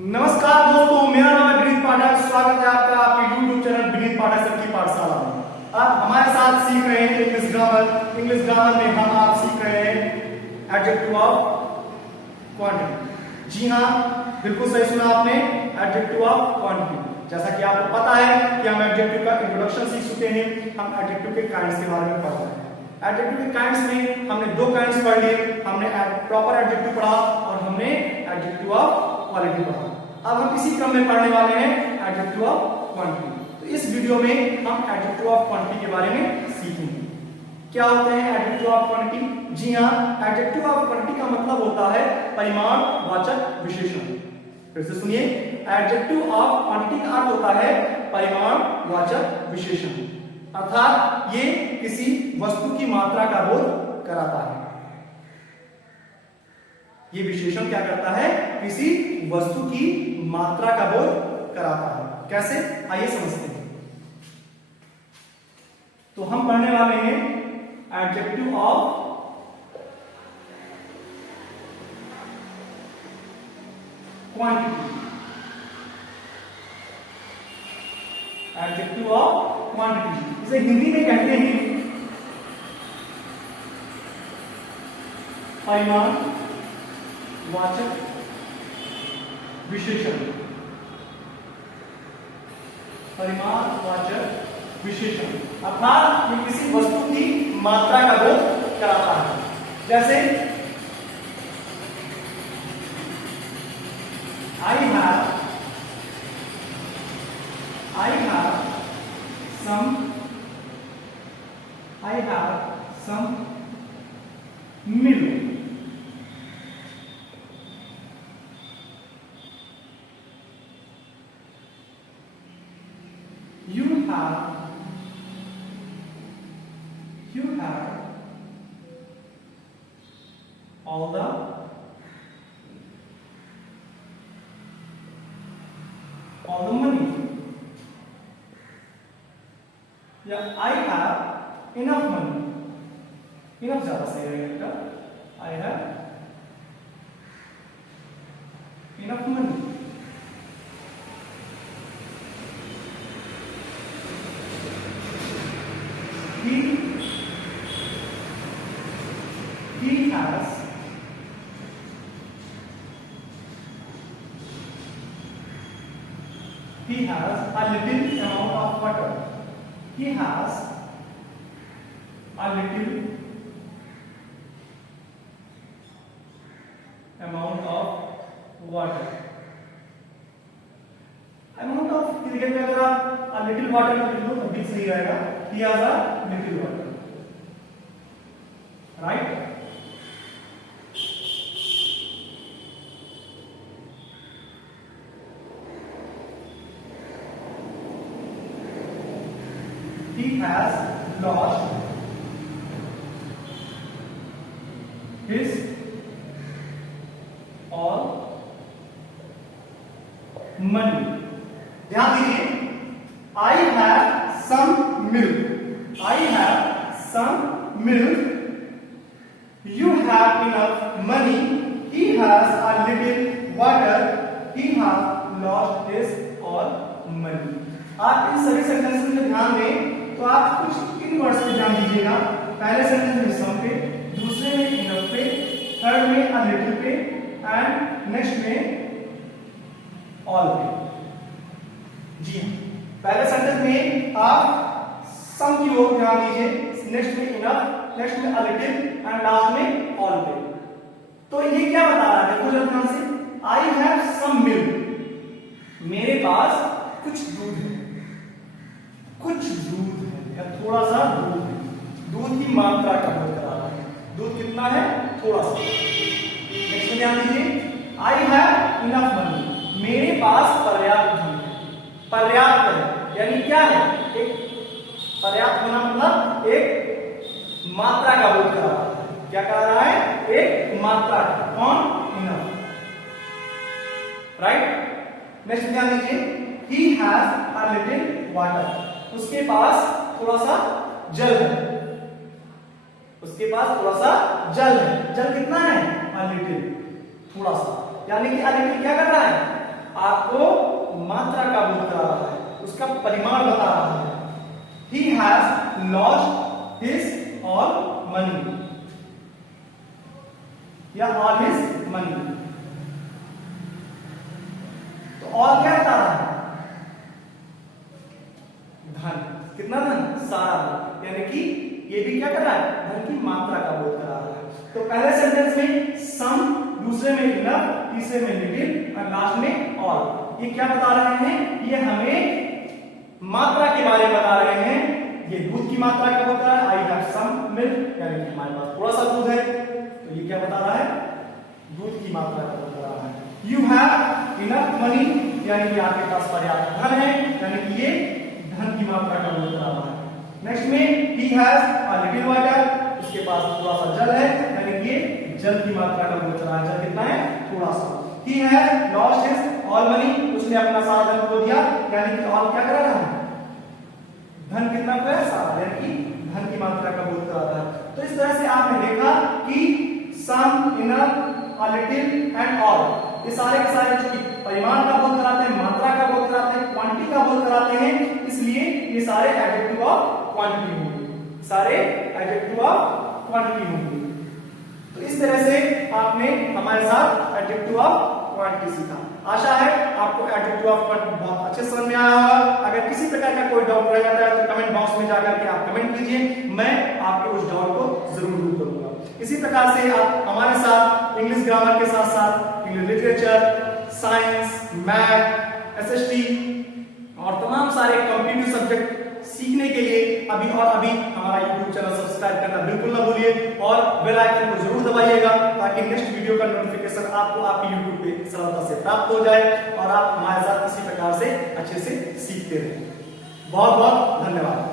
नमस्कार दोस्तों, मेरा नाम है विनीत पाठक। स्वागत है आपका आपके YouTube चैनल विनीत पाठक सर की पाठशाला में। आप हमारे साथ सीख रहे हैं इंग्लिश ग्रामर। इंग्लिश ग्रामर में हम आप सीख रहे हैं एडजेक्टिव ऑफ क्वांटिटी। जी हाँ, बिल्कुल सही सुना आपने, एडजेक्टिव ऑफ क्वांटिटी। जैसा कि आपको पता है कि हम एडजेक्टिव का इंट्रोडक्शन सीख चुके हैं, हम एडजेक्टिव के काइंड्स के बारे में पढ़ रहे हैं। एडजेक्टिव के काइंड्स में हमने दो काइंड्स पढ़ लिए, हमने प्रॉपर एडजेक्टिव पढ़ा और हमने एडजेक्टिव ऑफ क्वालिटी पढ़ा। अब हम इसी क्रम में पढ़ने वाले हैं एडजेक्टिव ऑफ क्वांटिटी। तो इस वीडियो में हम एडजेक्टिव ऑफ क्वांटिटी के बारे में सीखेंगे। क्या होते हैं एडजेक्टिव ऑफ क्वांटिटी? जी हाँ, एडजेक्टिव ऑफ क्वांटिटी का मतलब होता है परिमाणवाचक विशेषण। फिर से सुनिए, एडजेक्टिव ऑफ क्वांटिटी का अर्थ होता है परिमाणवाचक विशेषण, अर्थात ये किसी वस्तु की मात्रा का बोध कराता है। ये विशेषण क्या करता है? किसी वस्तु की मात्रा का बोध कराता है। कैसे? आइए समझते हैं। तो हम पढ़ने वाले हैं adjective of quantity. Adjective of quantity इसे हिंदी में कहते हैं परिमाण वाचक विशेषण। परिमाणवाचक विशेषण अर्थात ये किसी वस्तु की मात्रा का बोध कराता है। जैसे I have some milk. You have all the money. या I have enough money. Enough ज्यादा सही रहेगा। I have enough money. He has a little amount of water. He has a little amount of water. Amount of cricket में अगर आप a little water का लिख दो तो भी सही रहेगा। He has a little water. Right? He has lost his all money. ध्यान दीजिए, I have some milk. I have some milk. You have enough money. He has a little water. He has lost his all money. आप इन सभी sentence में ध्यान दें तो आप कुछ इन वर्ड्स पे ध्यान दीजिएगा। पहले सेंटेंस में सम पे, दूसरे में इनफ पे, थर्ड में अ लिटिल पे एंड नेक्स्ट में ऑल पे। जी हाँ, पहले सेंटेंस में आप सम की ओर ध्यान दीजिए, नेक्स्ट में इनफ, नेक्स्ट में अ लिटिल एंड लास्ट में ऑल पे। तो ये क्या बता रहा है? देखो जरा ध्यान से, आई हैव सम मिल्क, मेरे पास कुछ दूध है। कुछ दूध है या थोड़ा सा दूध है। दूध की मात्रा का बोध करा रहा है। दूध कितना है? थोड़ा सा। नेक्स्ट में ध्यान दीजिए, आई हैव इनफ मनी, मेरे पास पर्याप्त धन है। पर्याप्त है यानी क्या है? एक पर्याप्त होना मतलब एक मात्रा का बोध करा रहा है। क्या करा रहा है? एक मात्रा। कौन? इनफ। राइट? नेक्स्ट ध्यान दीजिए, he has a little water, उसके पास थोड़ा सा जल है। उसके पास थोड़ा सा जल है। जल कितना है? अ लिटिल, थोड़ा सा। यानी कि अ लिटिल क्या कर रहा है? परिमाण बता रहा है। He has lost his all money या all his money। तो all क्या बता रहा है? धन। कितना धन? सारा धन। यानी कि ये भी क्या कर रहा है? धन की मात्रा का बोध करा रहा है। तो पहले सेंटेंस में सम, दूसरे में इनफ, तीसरे में लिटिल और लास्ट में ऑल। ये क्या बता रहे हैं? ये हमें मात्रा के बारे में बता रहे हैं। ये दूध की मात्रा क्या बता रहा है? आई हैव सम मिल्क, यानी कि हमारे पास थोड़ा सा दूध है। तो ये क्या बता रहा है? दूध की मात्रा का बता रहा है। यू हैव इनफ मनी, यानी कि आपके पास पर्याप्त धन है, यानी कि ये धन की मात्रा का बोध करा रहा है। नेक्स्ट में he has a little water, उसके पास थोड़ा सा जल है, यानी कि ये जल की मात्रा का बोध करा रहा है। जल कितना है? थोड़ा सा। He has lost his all money, उसने अपना सारा धन खो दिया, यानी कि all क्या करा रहा है? धन कितना को है? सारा, यानी कि धन की मात्रा का बोध करा रहा है। तो इस तरह से आपने देखा कि some, enough, a little and all, ये सारे के सारे जो परिमाण का बोध कराते हैं, मात्रा का बोध कराते हैं, क्वांटिटी का बोध कराते हैं, इसलिए ये सारे एडजेक्टिव ऑफ क्वांटिटी होंगे। सारे एडजेक्टिव ऑफ क्वांटिटी होंगे। तो इस तरह से आपने हमारे साथ एडजेक्टिव ऑफ क्वांटिटी सीखा। आशा है आपको एडजेक्टिव ऑफ क्वांटिटी बहुत अच्छे समझ में आया होगा। अगर किसी प्रकार का कोई डाउट रह जाता है तो कमेंट बॉक्स में जाकर के आप कमेंट कीजिए, मैं आपके उस डाउट को जरूर दूर करूंगा। इसी प्रकार से आप हमारे साथ इंग्लिश ग्रामर के साथ साथ English literature, science, math, SST और तमाम सारे कॉम्पिटिटिव सब्जेक्ट सीखने के लिए अभी हमारा YouTube चैनल सब्सक्राइब करना बिल्कुल ना भूलिए और बेल आइकन को जरूर दबाइएगा ताकि नेक्स्ट वीडियो का नोटिफिकेशन आपको आपके YouTube पे सरलता से प्राप्त हो जाए और आप हमारे साथ इसी प्रकार से अच्छे से सीखते रहें। बहुत बहुत धन्यवाद।